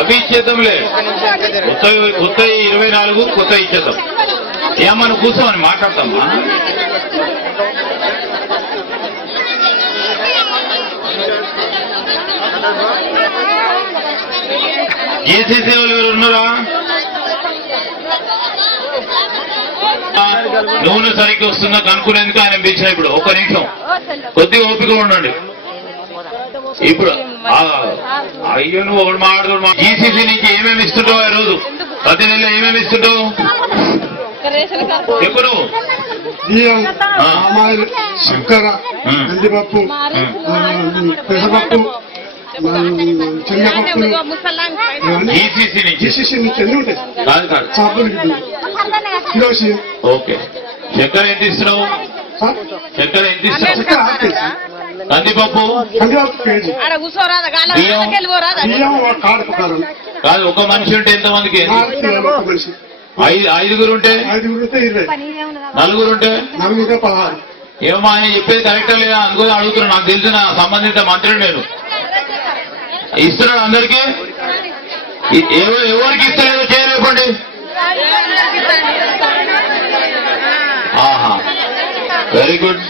అవి ఇచ్చేద్దాంలే. కొత్త 24 కొత్త ఇచ్చేద్దాం. ఏమన్నా కూర్చోమని మాట్లాడతామా? ఏసీసీ వాళ్ళు ఎవరు ఉన్నారా? నూనె సరిగ్గా వస్తుందా కనుక్కునేందుకు ఆయన పిలిచిన. ఇప్పుడు ఒక్క నిమిషం కొద్దిగా ఓపిక ఉండండి. ఇప్పుడు అయ్యో నువ్వు ఒకటి మాట్లాడు. ఈసీసీ నుంచి ఏమేమి ఇస్తుంటావు? ఆ రోజు ప్రతి నెలలో ఏమేమి ఇస్తుంటావు? ఎప్పుడు బియ్యం, చక్కెర, కందిపప్పు, పెసరపప్పు, శనగపప్పు ఈసీసీ నుంచి అన్ని ఉంటాయి. కాదు కాదు కిలోసి. ఓకే. చక్కెర ఎంత ఇస్తున్నావు? చక్కెర ఎంత ఇస్తున్నావు? కందిపప్పు కేజీ. బియ్యం కార్డు ప్రకారం కాదు. ఒక మనిషి ఉంటే ఎంత మందికి? ఐదుగురు ఉంటే 20, నలుగురు ఉంటే 16. ఏమో ఆయన చెప్పేది కరెక్టా లేదా అనుకుని అడుగుతున్నాను. నాకు తెలిసిన సంబంధిత మంత్రులు నేను ఇస్తున్నాడు అందరికీ. ఎవరికి ఇస్తలేదో చేయలేపండి. ఆహా, వెరీ గుడ్.